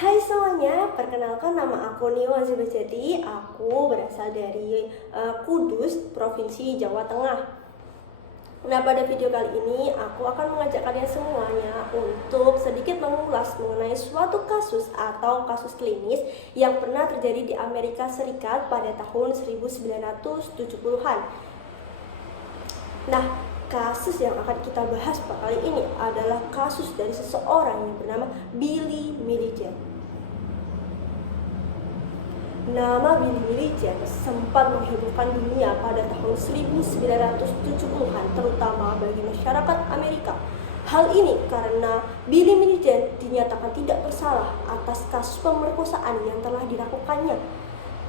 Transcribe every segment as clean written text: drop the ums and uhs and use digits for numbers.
Hai semuanya, perkenalkan nama aku Nio Azubajadi. Aku berasal dari Kudus, Provinsi Jawa Tengah. Nah, pada video kali ini aku akan mengajak kalian semuanya untuk sedikit mengulas mengenai suatu kasus atau kasus klinis yang pernah terjadi di Amerika Serikat pada tahun 1970-an. Nah, kasus yang akan kita bahas kali ini adalah kasus dari seseorang yang bernama Billy Milligan. Nama Billy Milligan sempat menghebohkan dunia pada tahun 1970-an, terutama bagi masyarakat Amerika. Hal ini karena Billy Milligan dinyatakan tidak bersalah atas kasus pemerkosaan yang telah dilakukannya.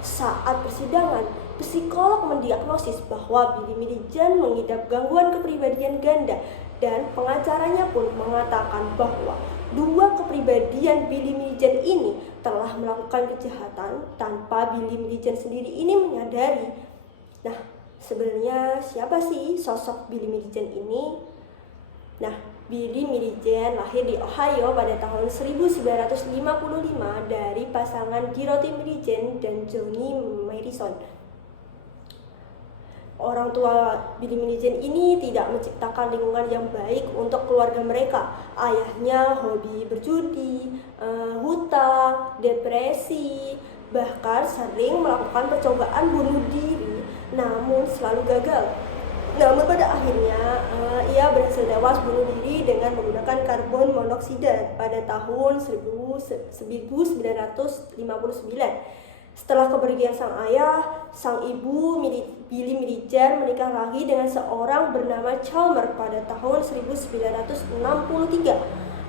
Saat persidangan, psikolog mendiagnosis bahwa Billy Milligan mengidap gangguan kepribadian ganda dan pengacaranya pun mengatakan bahwa dua kepribadian Billy Milligan ini telah melakukan kejahatan tanpa Billy Milligan sendiri ini menyadari. Nah, sebenarnya siapa sih sosok Billy Milligan ini? Nah, Billy Milligan lahir di Ohio pada tahun 1955 dari pasangan Dorothy Milligan dan Johnny Madison. Orang tua Billy Milligan ini tidak menciptakan lingkungan yang baik untuk keluarga mereka. Ayahnya hobi berjudi, hutang, depresi, bahkan sering melakukan percobaan bunuh diri, namun selalu gagal. Namun pada akhirnya ia berhasil tewas bunuh diri dengan menggunakan karbon monoksida pada tahun 1959. Setelah kepergian sang ayah, sang ibu Billy Milligan menikah lagi dengan seorang bernama Chalmer pada tahun 1963.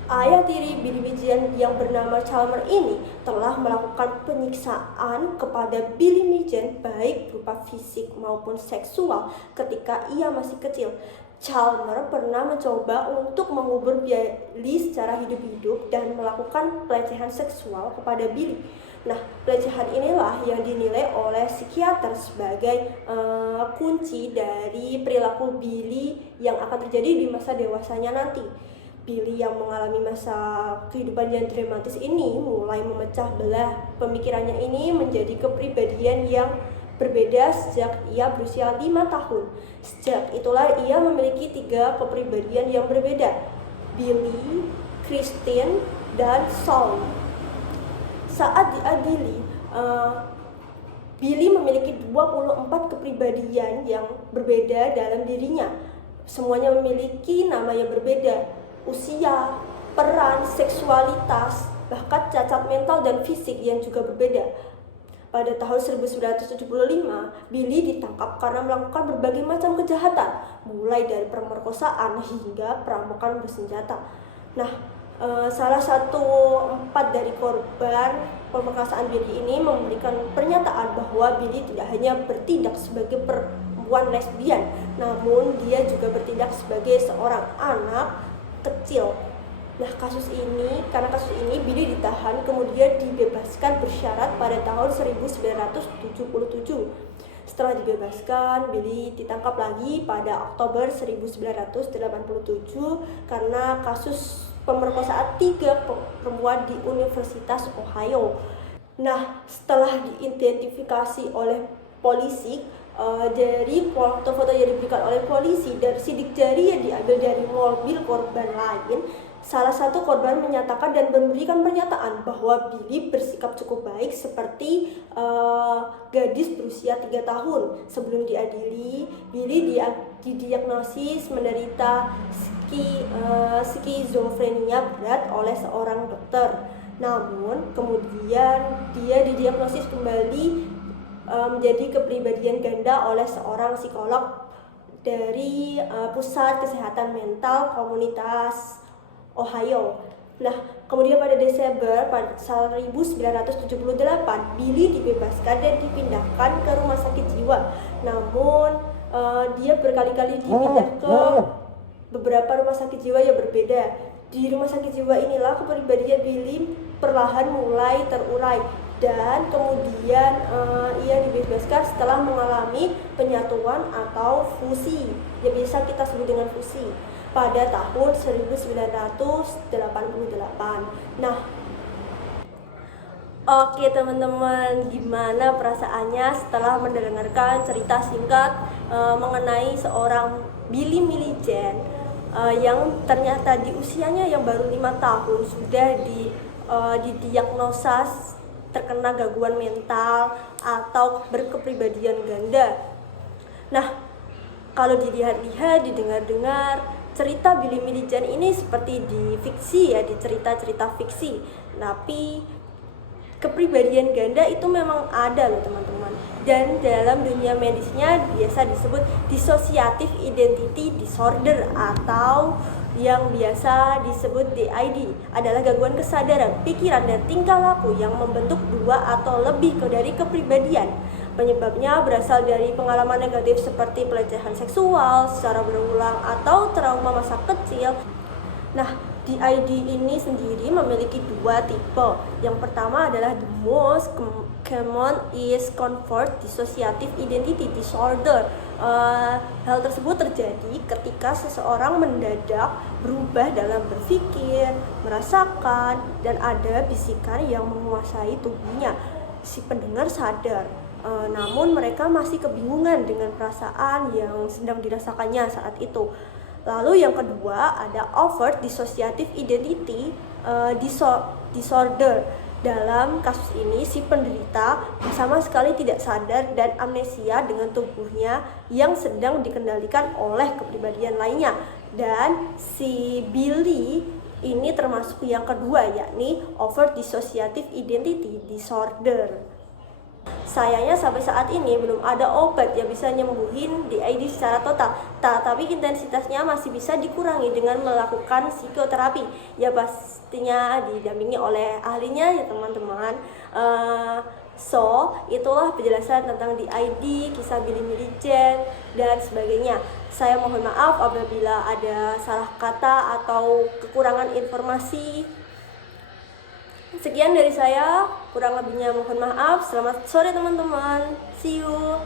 Ayah tiri Billy Milligan yang bernama Chalmer ini telah melakukan penyiksaan kepada Billy Milligan baik berupa fisik maupun seksual ketika ia masih kecil. Chalmer pernah mencoba untuk mengubur Billy secara hidup-hidup dan melakukan pelecehan seksual kepada Billy. Nah, pelecehan inilah yang dinilai oleh psikiater sebagai kunci dari perilaku Billy yang akan terjadi di masa dewasanya nanti. Billy yang mengalami masa kehidupan yang dramatis ini mulai memecah belah pemikirannya ini menjadi kepribadian yang berbeda sejak ia berusia 5 tahun. Sejak itulah ia memiliki 3 kepribadian yang berbeda: Billy, Christine, dan Saul. Saat diadili, Billy memiliki 24 kepribadian yang berbeda dalam dirinya. Semuanya memiliki nama yang berbeda, usia, peran, seksualitas, bahkan cacat mental dan fisik yang juga berbeda. Pada tahun 1975, Billy ditangkap karena melakukan berbagai macam kejahatan, mulai dari pemerkosaan hingga perampokan bersenjata. Nah, salah satu 4 dari korban pemerkosaan Billy ini memberikan pernyataan bahwa Billy tidak hanya bertindak sebagai perempuan lesbian, namun dia juga bertindak sebagai seorang anak kecil. Nah, karena kasus ini Billy ditahan kemudian dibebaskan bersyarat pada tahun 1977. Setelah dibebaskan, Billy ditangkap lagi pada Oktober 1987 karena kasus pemerkosaan 3 perempuan di Universitas Ohio. Nah, setelah diidentifikasi oleh polisi, dari foto-foto yang diberikan oleh polisi dan sidik jari yang diambil dari mobil korban lain, salah satu korban menyatakan dan memberikan pernyataan bahwa Billy bersikap cukup baik seperti gadis berusia 3 tahun. Sebelum diadili, Billy didiagnosis menderita skizofrenia berat oleh seorang dokter. Namun kemudian dia didiagnosis kembali menjadi kepribadian ganda oleh seorang psikolog dari Pusat Kesehatan Mental Komunitas Ohio. Nah, kemudian pada Desember 1978, Billy dibebaskan dan dipindahkan ke rumah sakit jiwa. Namun dia berkali-kali dipindah ke beberapa rumah sakit jiwa yang berbeda. Di rumah sakit jiwa inilah kepribadian Billy perlahan mulai terurai dan kemudian ia dibebaskan setelah mengalami penyatuan atau fusi, yang biasa kita sebut dengan fusi, pada tahun 1988. Nah, Oke teman-teman, gimana perasaannya setelah mendengarkan cerita singkat mengenai seorang Billy Milligan yang ternyata di usianya yang baru 5 tahun sudah didiagnosa terkena gangguan mental atau berkepribadian ganda. Nah, kalau dilihat-lihat, didengar-dengar, cerita Billy Milligan ini seperti di fiksi ya, di cerita-cerita fiksi. Tapi kepribadian ganda itu memang ada loh teman-teman. Dan dalam dunia medisnya biasa disebut dissociative identity disorder atau yang biasa disebut DID, adalah gangguan kesadaran, pikiran, dan tingkah laku yang membentuk dua atau lebih dari kepribadian. Penyebabnya berasal dari pengalaman negatif seperti pelecehan seksual secara berulang atau trauma masa kecil. Nah, DID ini sendiri memiliki dua tipe. Yang pertama adalah the most common is covert dissociative identity disorder. Hal tersebut terjadi ketika seseorang mendadak berubah dalam berpikir, merasakan, dan ada bisikan yang menguasai tubuhnya. Si pendengar sadar, namun mereka masih kebingungan dengan perasaan yang sedang dirasakannya saat itu. Lalu yang kedua ada overt dissociative identity disorder. Dalam kasus ini si penderita sama sekali tidak sadar dan amnesia dengan tubuhnya yang sedang dikendalikan oleh kepribadian lainnya. Dan si Billy ini termasuk yang kedua, yakni overt dissociative identity disorder. Sayangnya sampai saat ini belum ada obat yang bisa nyembuhin DID secara total, tapi intensitasnya masih bisa dikurangi dengan melakukan psikoterapi. Ya pastinya didampingi oleh ahlinya ya teman-teman. Itulah penjelasan tentang DID, kisah Billy Milligan, dan sebagainya. Saya mohon maaf apabila ada salah kata atau kekurangan informasi. Sekian dari saya, kurang lebihnya mohon maaf. Selamat sore teman-teman, see you.